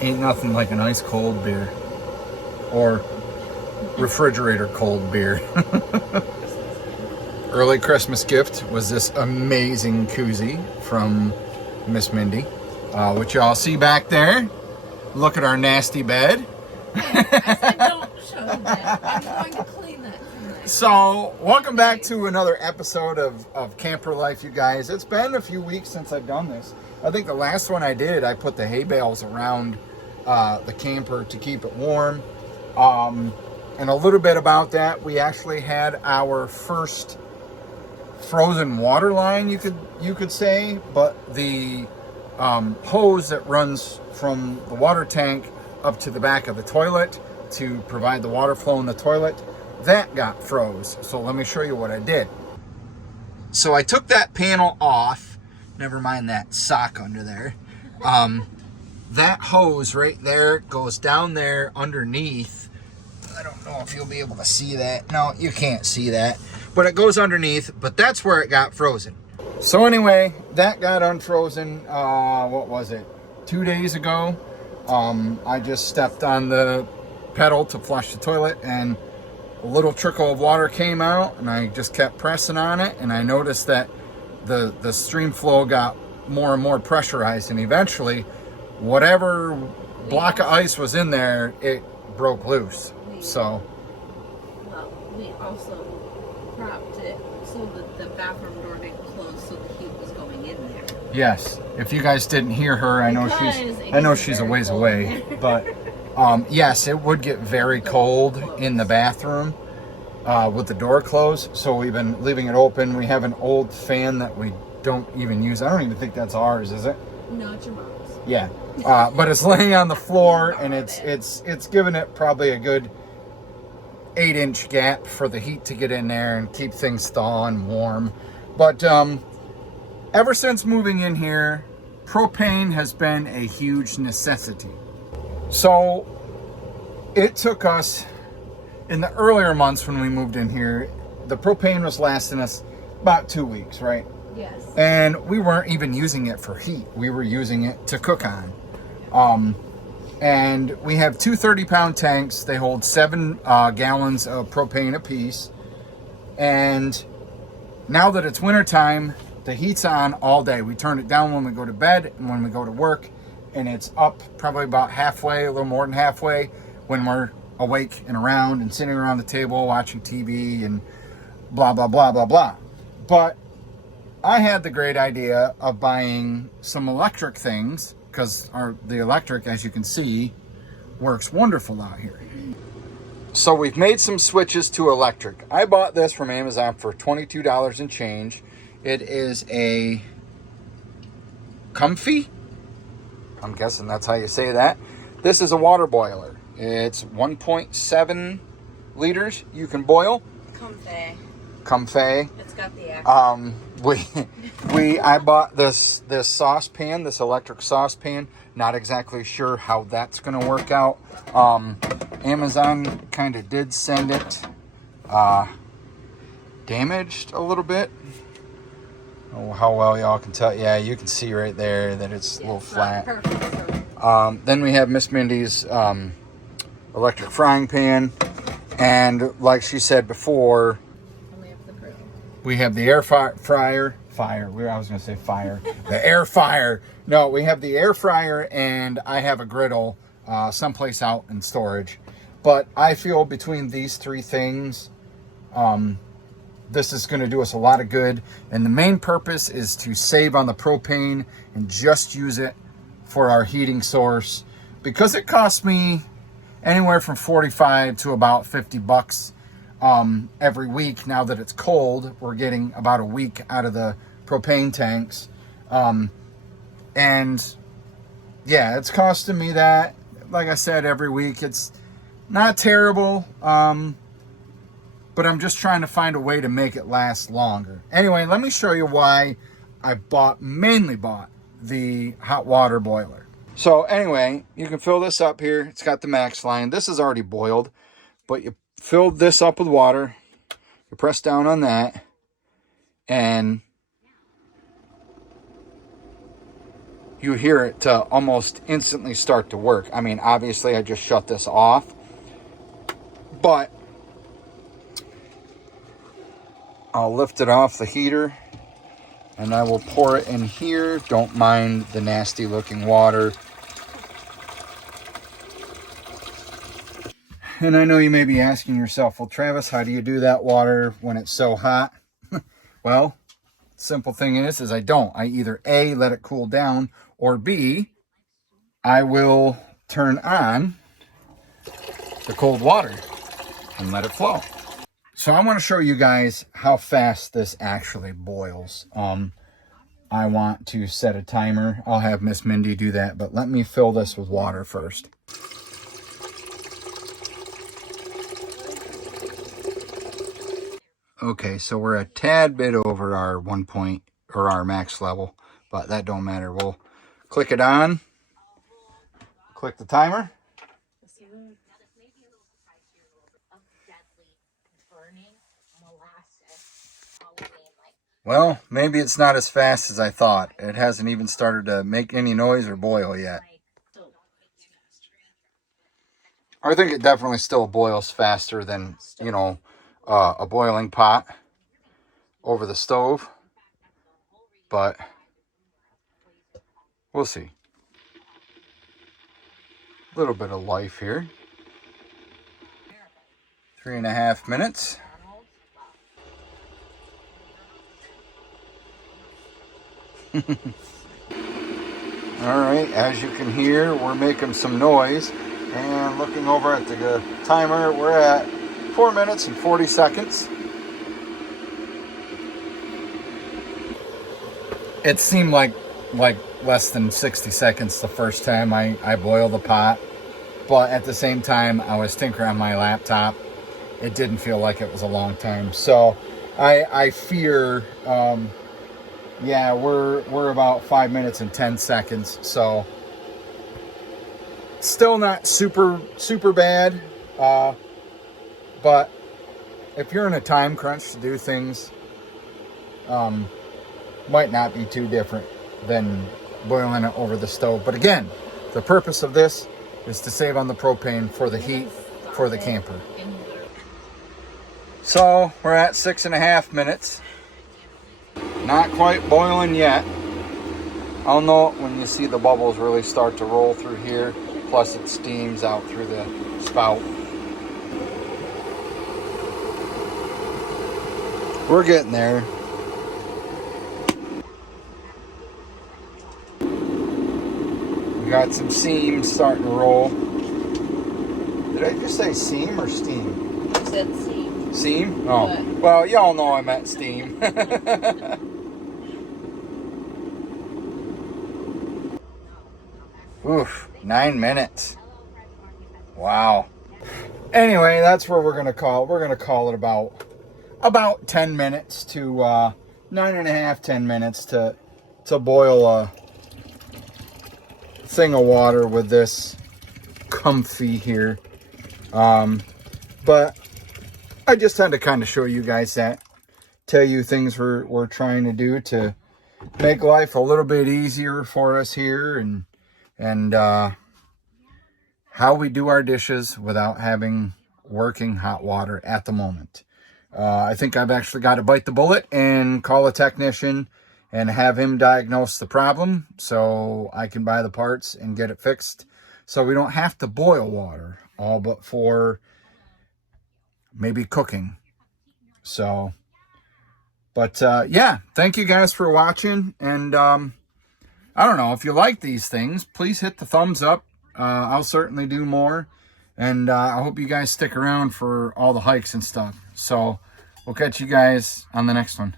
Ain't nothing like an ice cold beer or refrigerator cold beer. Early Christmas gift was this amazing koozie from Miss Mindy, which y'all see back there. Look at our nasty bed. I said don't show that. I'm going to clean that tonight. So, welcome back to another episode of Camper Life, you guys. It's been a few weeks since I've done this. I think the last one I did, I put the hay bales around the camper to keep it warm. And a little bit about that, we actually had our first frozen water line, you could say, but the hose that runs from the water tank up to the back of the toilet to provide the water flow in the toilet, that got froze. So let me show you what I did. So I took that panel off, never mind that sock under there. That hose right there goes down there underneath. I don't know if you'll be able to see that. No, you can't see that. But it goes underneath, but that's where it got frozen. So anyway, that got unfrozen, what was it, 2 days ago. I just stepped on the pedal to flush the toilet and a little trickle of water came out and I just kept pressing on it and I noticed that the stream flow got more and more pressurized and eventually whatever block of ice was in there, it broke loose. So We also propped it so that the bathroom door didn't close so the heat was going in there. yes, if you guys didn't hear her, I know she's a ways away, but yes, it would get very cold in the bathroom with the door closed. So we've been leaving it open. We have an old fan that we don't even use. I don't even think that's ours, is it? No, it's your mom's. Yeah, but it's laying on the floor and it's giving it probably a good 8-inch gap for the heat to get in there and keep things thawing warm. But ever since moving in here, propane has been a huge necessity. So it took us, in the earlier months when we moved in here, the propane was lasting us about 2 weeks, right? Yes. And we weren't even using it for heat. We were using it to cook on. And we have two 30-pound tanks. They hold 7 gallons of propane apiece. And now that it's wintertime, the heat's on all day. We turn it down when we go to bed and when we go to work. And it's up probably about halfway, a little more than halfway, when we're awake and around and sitting around the table watching TV and blah, blah, blah, blah, blah. But I had the great idea of buying some electric things because the electric, as you can see, works wonderful out here. So we've made some switches to electric. I bought this from Amazon for $22 and change. It is a Comfy. I'm guessing that's how you say that. This is a water boiler. It's 1.7 liters you can boil. Comfy. It's got the accent. I bought this saucepan, this electric saucepan. Not exactly sure how that's going to work out. Amazon kind of did send it damaged a little bit. Oh, how well y'all can tell. Yeah, you can see right there that it's a little flat. Perfect. Then we have Miss Mindy's electric frying pan. And like she said before, we have the air fryer. I was going to say fire. The air fryer. No, we have the air fryer and I have a griddle someplace out in storage. But I feel between these three things, this is going to do us a lot of good. And the main purpose is to save on the propane and just use it for our heating source. Because it costs me anywhere from 45 to about 50 bucks every week. Now that it's cold, we're getting about a week out of the propane tanks. And yeah, it's costing me that. Like I said, every week. It's not terrible. But I'm just trying to find a way to make it last longer. Anyway, let me show you why I mainly bought the hot water boiler. So anyway, you can fill this up here. It's got the max line. This is already boiled, but you fill this up with water. You press down on that, and you hear it almost instantly start to work. I mean, obviously I just shut this off, but I'll lift it off the heater and I will pour it in here. Don't mind the nasty looking water. And I know you may be asking yourself, well, Travis, how do you do that water when it's so hot? Well, simple thing is I don't. I either A, let it cool down, or B, I will turn on the cold water and let it flow. So I want to show you guys how fast this actually boils. I want to set a timer. I'll have Miss Mindy do that, but let me fill this with water first. Okay, so we're a tad bit over our our max level, but that don't matter. We'll click it on, click the timer. Well, maybe it's not as fast as I thought. It hasn't even started to make any noise or boil yet. I think it definitely still boils faster than, you know, a boiling pot over the stove, but we'll see. A little bit of life here. 3.5 minutes. Alright, as you can hear, we're making some noise. And looking over at the timer, we're at 4 minutes and 40 seconds. It seemed like less than 60 seconds the first time I boiled the pot. But at the same time, I was tinkering on my laptop. It didn't feel like it was a long time. So I fear, yeah, we're about 5 minutes and 10 seconds. So still not super bad. But if you're in a time crunch to do things, might not be too different than boiling it over the stove. But again, the purpose of this is to save on the propane for the heat for the camper. So we're at 6.5 minutes. Not quite boiling yet. I'll know it when you see the bubbles really start to roll through here. Plus it steams out through the spout. We're getting there. We got some seams starting to roll. Did I just say seam or steam? I said seam. Seam? Oh. But, well, y'all know I meant steam. Oof, 9 minutes. Wow. Anyway, that's where we're gonna call. We're gonna call it about 10 minutes to 9.5, 10 minutes to boil a thing of water with this comfy here. But I just had to kind of show you guys that, tell you things we're trying to do to make life a little bit easier for us here, and how we do our dishes without having working hot water at the moment. I think I've actually got to bite the bullet and call a technician and have him diagnose the problem so I can buy the parts and get it fixed, so we don't have to boil water, all but for maybe cooking. So, but yeah, thank you guys for watching. And I don't know, if you like these things, please hit the thumbs up. I'll certainly do more. And I hope you guys stick around for all the hikes and stuff. So we'll catch you guys on the next one.